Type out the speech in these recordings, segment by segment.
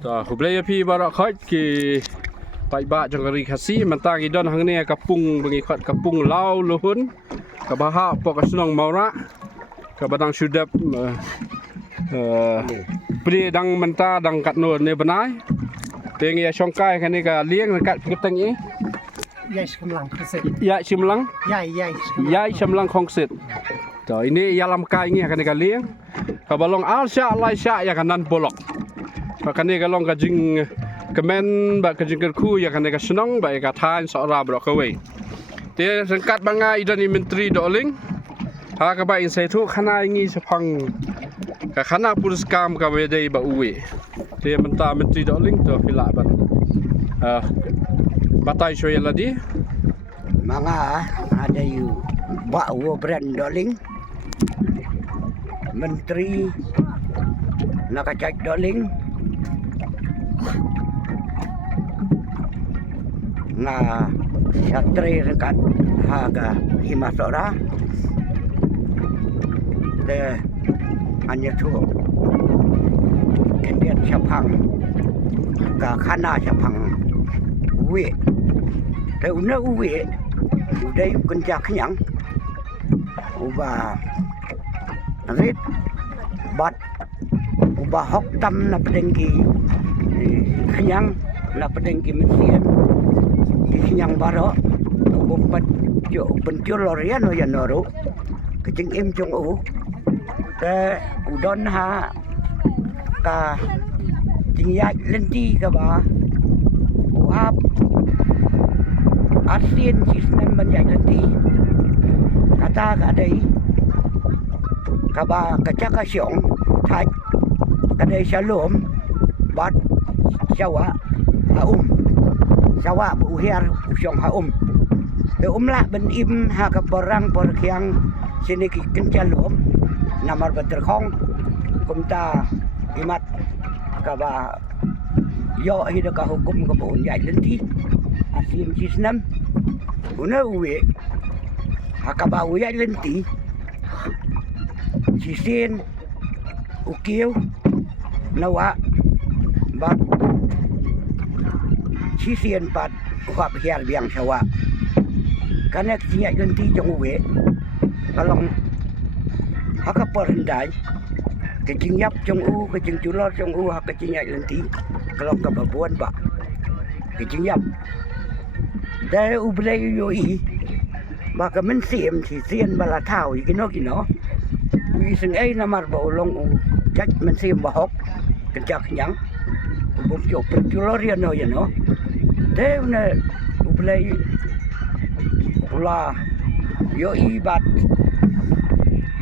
Tah, hubli pi barak khot ki pai ba jong ri khasi mentang idon hang ni kapung mengikut kapung lau luhun ka baha pok senong maura ka badang sudap pri dang menta dang kat no ne benai teng ya songkai kan ni ka lieng kat keteng ni Yai Shimlang Khongsit. ya simlang Yai simlang khongsit to ini yalam kai ni kan ni ka lieng ka balong al sya lai sya ya kanan bolok ka ni ka long ka jing kemen ba ka jing ku ya kan ni ka senong ba ka than so ra bro ka we te sengkat banga idon menteri doling ha ka ba in sai thu khana ngi sepang ka khana puruskam ka we dei ba uwe te menta menteri doling to pila ban batai shoya ladi Mga ada yu bawa brand doling menteri nakacak doling na satri rekat haga himasora de hanya tu kendiat syapang ka khana syapang we de una we udah kencak kenyang ubah rit bat ubah hok tam na pedengki kenyang na pedengki mensian di kenyang baro ubah jo pencul lorian ya noru kecing im cung ke udon ha ka tingyak lenti ka ba uap ASEAN sistem banyak nanti kata kadai kaba kacaka siong thaj kadai shalom bat sawa sawa bu hiar siong de lah ben im ha ka porang por kiang sini ki kencalom namar beterkhong kumta imat kaba yo hidup ka hukum ka buun jai lenti ASEAN sistem una uwe hakaba uya lenti sisin ukiu nawa bat sisin pat uap hiar biang sawa karena tinyak lenti jong uwe kalau hakapa rendai kecing yap jong kecing culor jong hakacinyak lenti kalau kebabuan ba kecing yapได้อุบเลยอยู่อีบากมันเสียมที่เสียนบลาเท้าอีกเนาะวิสังไอ้น้ำมันบ่ลงจักมันเสียมบ่ฮอกกันจักหยังบ่จบเป็นจุลเรียนเนาะเนาะเด้อเนี่ยอุบเลยลาโยอีบัด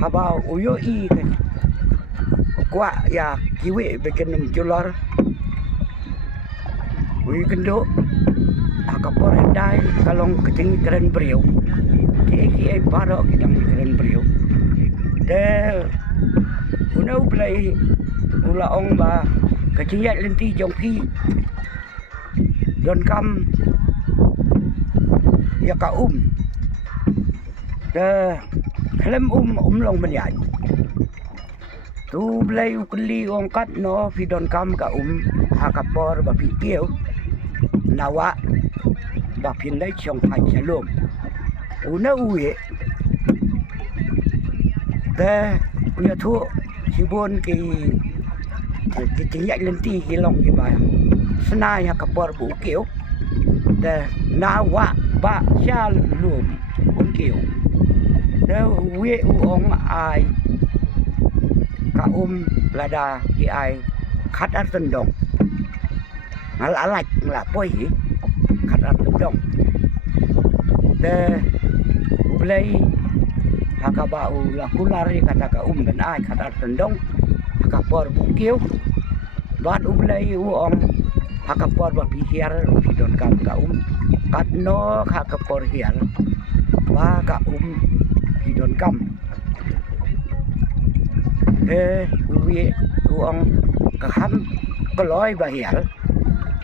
ฮาบ่าวโยอีกันกว่าอยากกิเวไปกันนำจุลรวิกันโดkapor dai kalong keting keren beriau ki baro kita keren beriau de unau play ula ong ba kecing lenti jongki don kam ya ka de klem long menyai tu play ukli ong kat no fi don kam ka ha kapor ba pi kieu nawa ba pin lai chong phai shalom una uye de uya thu sibon ki tinyak lenti hilong ki ba snai ha kapor bu kieu de nawa ba shalom un kieu de uye uong ai ka lada ki ai khat ar tendong alak la poi kata tendong de ulai hakaba la kulari kata ka ben ai kata tendong hakapor bukiu bat ulai uong hakapor ba pihiar pidon kam ka katno hakapor hiar ba ka pidon kam de uwi uong ka ham koloi ba hiar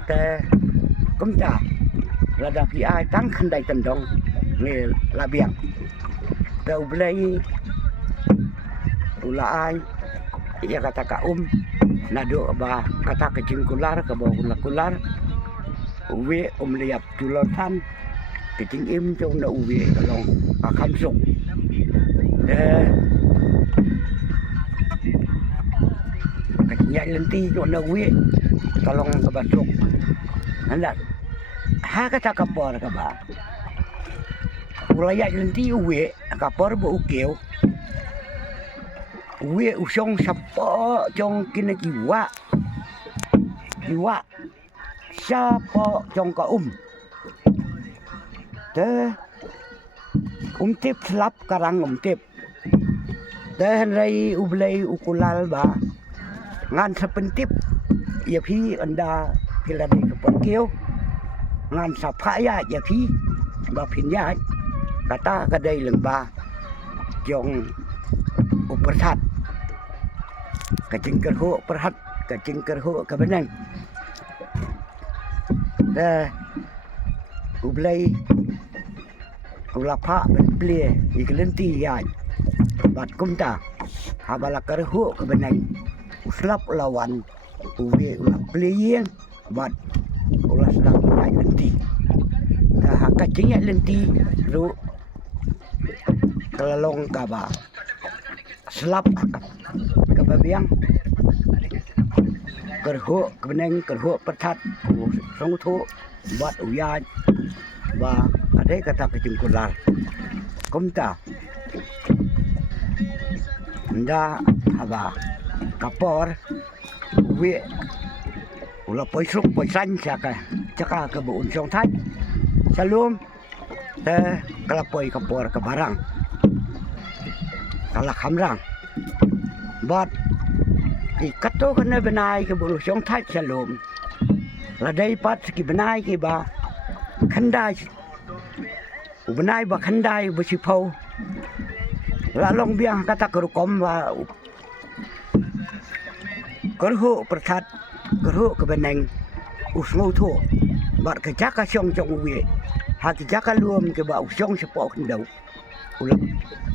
te kumta lada pi ai tang khandai tendong nge la biang da ublai ula ai ya kata ka nado ba kata kecing kular ke bawah kular uwe liap julotan kecing im trong na uwe kalong akan sok kecing ya lenti trong na uwe kalong ke basok anda ha kata kapor ke ba ulaya lenti uwe kapor bo ukeu uwe usong sapa trong kina jiwa siapa trong ka tip selap karang tip rai ublay ukulal ba ngan sepentip ya pi anda pila di keperkeu ngan sapaya ya pi ba pinya kata kadai lengba jong uperhat kacing kerho perhat kacing kerho kebenang ublay ulapa benplie iklenti ya bat kumta habala kerho kebenang uslap lawan uwe ulap plie bat ulas dak ya lenti kacing ya lenti ru kelalong kaba selap kebabiang kerho kebeneng kerho pertat song thu buat uyaj ba ada kata kecing kular kumta nda haba kapor we ulah poisuk poisan caka ke buun song thai salum kalapoi kapor ke barang kalak hamrang bat kato kena benai ke bulu song thai salum ladai pat ki benai ki ba khandai benai ba khandai ba sipau la long biang kata kerukom ba kerhu pertat kerhu ke beneng usngau thu bat ke jaka song jong uwe ha ki jaka luom ke ba usong sepo kendau ulap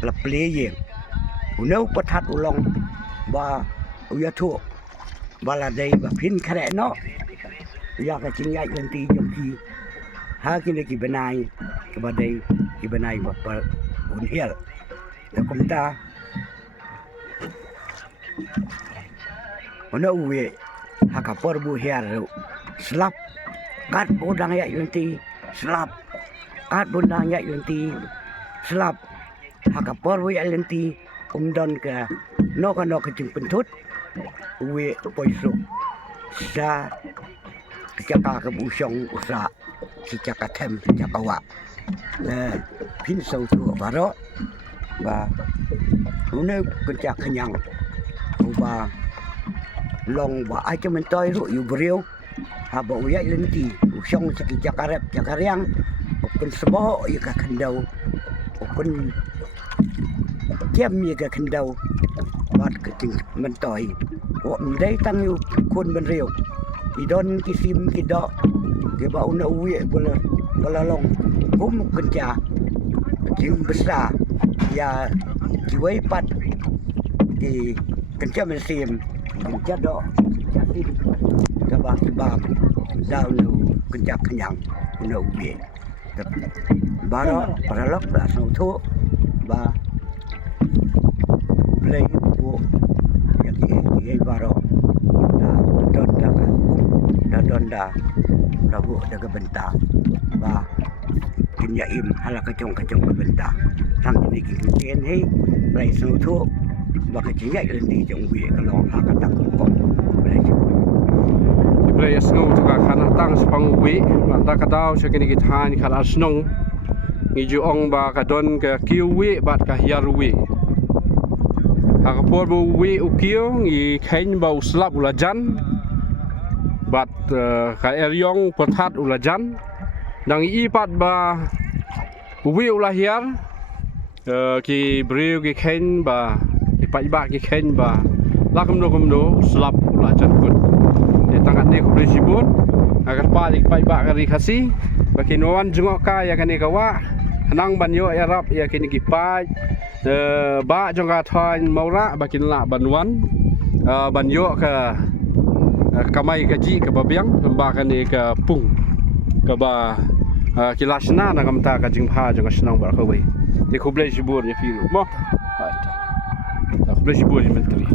la pleye unau pertat ulong ba uya thu baladai ba pin khare no ya ka chingai lenti jomki ha kini ki benai ke badai ki benai ba par unhial ta kumta ono uwe ha ka por bu hiar slap kat bodang ya lenti slap kat bodang ya lenti slap ha ka por bu ya lenti don ke no ke jing pentut uwe poiso sa kecaka ke busong usa kecaka tem kecaka wa pin sau tu baro ba une kecak kenyang ba long ba ai cho mình toi ru yu brio ha ba uya lenti usong kecaka rep cakariang ukun sebo yu ka kendau ukun kem yu ka kendau bat kecing mentoi wo mdai tang yu kun ben rio idon kisim kidok ke ba una uwe bola long kum kenca jing besar ya jiwai pat di kenca mesim kenca dok jadi kaba kibab daun kenca kenyang una uwe baro paralok la so thu ba play bu ya ki baro donda rabu daga benta ba kinyaim hala kacong ke benta tang ni kin hei lai so thu ba ka jingai lendi jong wi kalong ha ka tak ko lai ji play snow to ka khana tang spang wi man ta ka daw se kini kithan khala snong ngi ju ong ba ka don ka kiu wi bat ka hiar wi ha ka por bu wi u kiu ngi khain ba uslap ulajan bat ka eryong pertat ulajan dang ipat ba uwi ulahiar ki breu ki khen ba ipat ba ki khen ba lakum do slap ulajan kun de tangat ne ko sibun agar palik pai ba kari khasi bakin wan jungok ka ya kani kawa hanang banyo ya rap ya kini ki pai ba jong ka thon maura bakin la banwan banyo ka kamai gaji ke babiang lembah kan ni ke pung ke ba kilasna na kamta ka jing pha jang senang bar khawai te khublai jibur ni firu mo ta khublai jibur ni menteri